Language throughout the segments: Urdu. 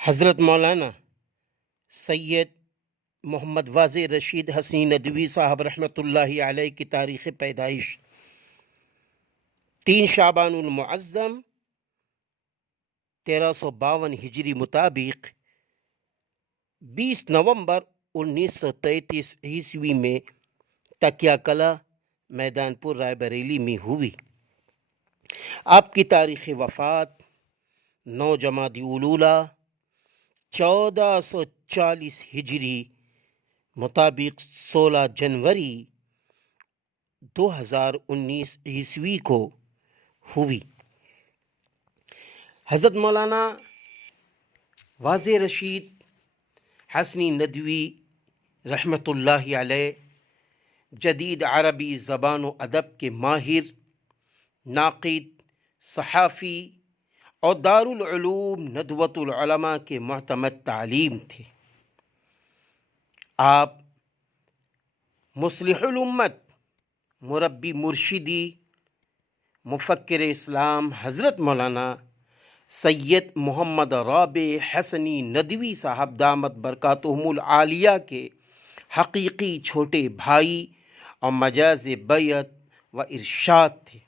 حضرت مولانا سید محمد واضح رشید حسنی ندوی صاحب رحمۃ اللہ علیہ کی تاریخ پیدائش 3 شعبان المعظم 1352 ہجری مطابق 20 نومبر 1933 عیسوی میں تکیہ کلا میدان پور رائے بریلی میں ہوئی۔ آپ کی تاریخ وفات 9 جمادی الاولیٰ 1440 ہجری مطابق 16 جنوری 2019 عیسوی کو ہوئی۔ حضرت مولانا واضح رشید حسنی ندوی رحمۃ اللہ علیہ جدید عربی زبان و ادب کے ماہر، ناقد، صحافی اور دارالعلوم ندوۃ العلماء کے معتمد تعلیم تھے۔ آپ مصلح الامت، مربی مرشدی، مفکر اسلام حضرت مولانا سید محمد رابع حسنی ندوی صاحب دامت برکاتہم العالیہ کے حقیقی چھوٹے بھائی اور مجاز بیعت و ارشاد تھے۔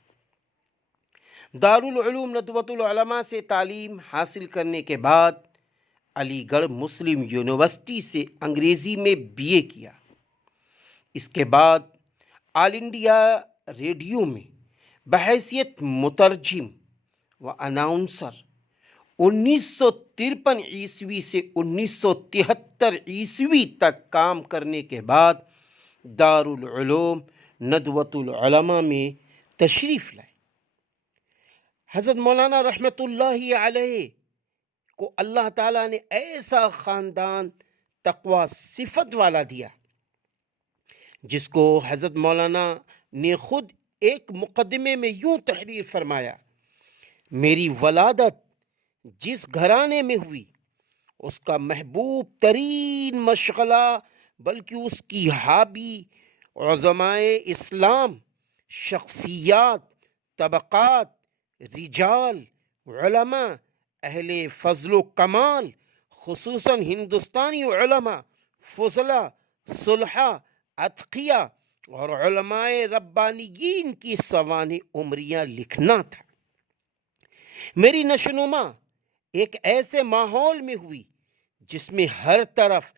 دارالعلوم ندوۃ العلماء سے تعلیم حاصل کرنے کے بعد علی گڑھ مسلم یونیورسٹی سے انگریزی میں BA کیا۔ اس کے بعد آل انڈیا ریڈیو میں بحیثیت مترجم و اناؤنسر 1953 عیسوی سے 1973 عیسوی تک کام کرنے کے بعد دارالعلوم ندوۃ العلماء میں تشریف لائے۔ حضرت مولانا رحمۃ اللہ علیہ کو اللہ تعالیٰ نے ایسا خاندان تقوی صفت والا دیا جس کو حضرت مولانا نے خود ایک مقدمے میں یوں تحریر فرمایا: میری ولادت جس گھرانے میں ہوئی اس کا محبوب ترین مشغلہ بلکہ اس کی حابی عظمائے اسلام، شخصیات، طبقات، رجال، علماء، اہل فضل و کمال، خصوصاً ہندوستانی علماء، فضلاء، صلحاء، اتقیاء اور علماء ربانیین کی سوانح عمریاں لکھنا تھا۔ میری نشوونما ایک ایسے ماحول میں ہوئی جس میں ہر طرف،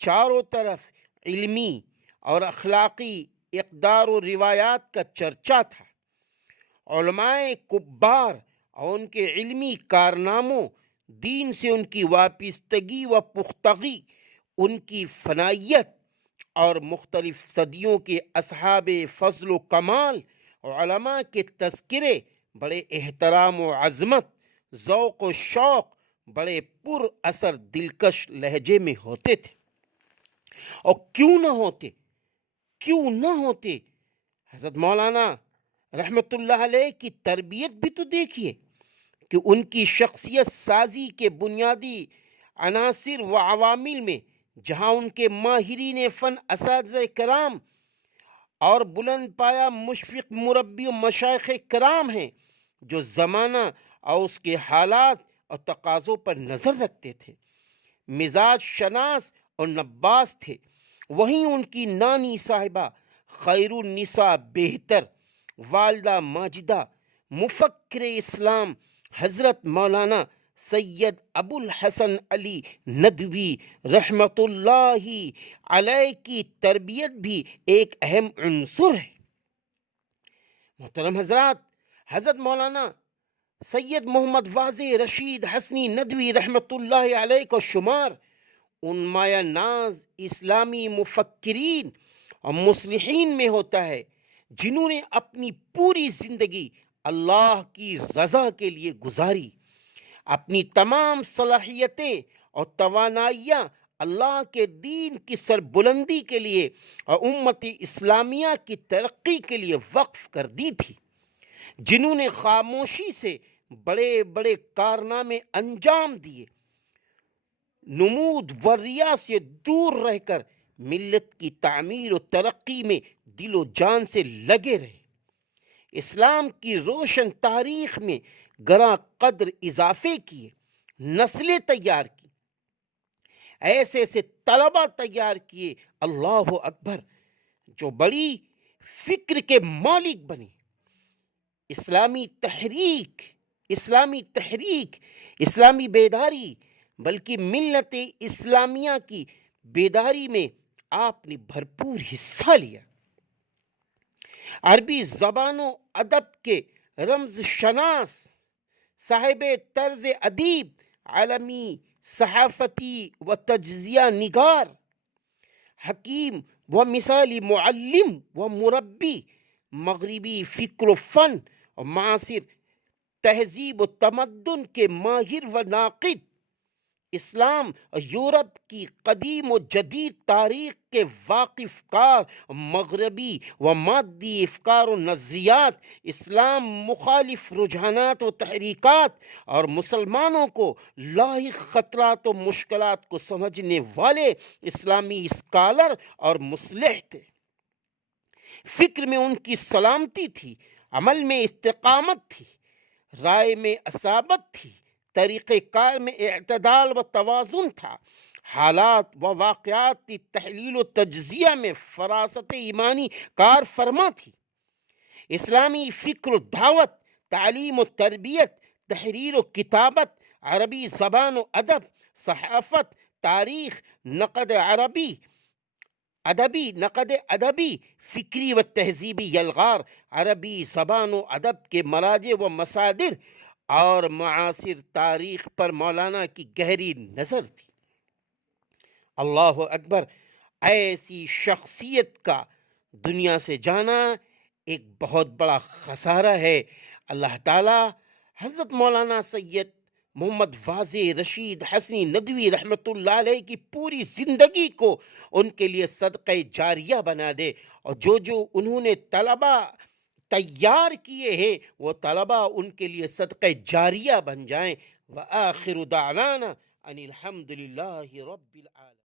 چاروں طرف علمی اور اخلاقی اقدار و روایات کا چرچا تھا۔ علماء کبار اور ان کے علمی کارناموں، دین سے ان کی وابستگی و پختگی، ان کی فنائیت اور مختلف صدیوں کے اصحاب فضل و کمال علماء کے تذکرے بڑے احترام و عظمت، ذوق و شوق، بڑے پر اثر دلکش لہجے میں ہوتے تھے۔ اور کیوں نہ ہوتے حضرت مولانا رحمۃ اللہ علیہ کی تربیت بھی تو دیکھیے کہ ان کی شخصیت سازی کے بنیادی عناصر و عوامل میں جہاں ان کے ماہرین فن اساتذہ کرام اور بلند پایہ مشفق مربی و مشائخ کرام ہیں جو زمانہ اور اس کے حالات اور تقاضوں پر نظر رکھتے تھے، مزاج شناس اور نباس تھے، وہیں ان کی نانی صاحبہ خیر النساء بہتر والدہ ماجدہ مفکر اسلام حضرت مولانا سید ابو الحسن علی ندوی رحمۃ اللہ علیہ کی تربیت بھی ایک اہم عنصر ہے۔ محترم حضرات، حضرت مولانا سید محمد واضح رشید حسنی ندوی رحمۃ اللہ علیہ کو شمار ان مایہ ناز اسلامی مفکرین اور مصلحین میں ہوتا ہے جنہوں نے اپنی پوری زندگی اللہ کی رضا کے لیے گزاری، اپنی تمام صلاحیتیں اور توانائیاں اللہ کے دین کی سربلندی کے لیے اور امت اسلامیہ کی ترقی کے لیے وقف کر دی تھی، جنہوں نے خاموشی سے بڑے بڑے کارنامے انجام دیے، نمود و ریا سے دور رہ کر ملت کی تعمیر و ترقی میں دل و جان سے لگے رہے، اسلام کی روشن تاریخ میں گراں قدر اضافے کیے، نسلیں تیار کی، ایسے ایسے طلبہ تیار کیے، اللہ اکبر، جو بڑی فکر کے مالک بنے۔ اسلامی تحریک، اسلامی تحریک، اسلامی بیداری، بلکہ ملت اسلامیہ کی بیداری میں آپ نے بھرپور حصہ لیا۔ عربی زبان و ادب کے رمز شناس، صاحب طرز ادیب، عالمی صحافتی و تجزیہ نگار، حکیم و مثالی معلم و مربی، مغربی فکر و فن اور معاصر تہذیب و تمدن کے ماہر و ناقد، اسلام اور یورپ کی قدیم و جدید تاریخ کے واقف کار، مغربی و مادی افکار و نظریات، اسلام مخالف رجحانات و تحریکات اور مسلمانوں کو لاحق خطرات و مشکلات کو سمجھنے والے اسلامی اسکالر اور مصلح تھے۔ فکر میں ان کی سلامتی تھی، عمل میں استقامت تھی، رائے میں اصابت تھی، طریقہ کار میں اعتدال و توازن تھا، حالات و واقعات کی تحلیل و تجزیہ میں فراست ایمانی کار فرما تھی۔ اسلامی فکر و دعوت، تعلیم و تربیت، تحریر و کتابت، عربی زبان و ادب، صحافت، تاریخ، نقد عربی نقد ادبی، فکری و تہذیبی یلغار، عربی زبان و ادب کے مراجع و مصادر اور معاصر تاریخ پر مولانا کی گہری نظر تھی۔ اللہ اکبر، ایسی شخصیت کا دنیا سے جانا ایک بہت بڑا خسارہ ہے۔ اللہ تعالی حضرت مولانا سید محمد واضح رشید حسنی ندوی رحمۃ اللہ علیہ کی پوری زندگی کو ان کے لیے صدقہ جاریہ بنا دے، اور جو انہوں نے طلبہ تیار کیے ہیں وہ طلبہ ان کے لیے صدقہ جاریہ بن جائیں۔ وآخر دعوانا ان الحمد للہ رب العالمین۔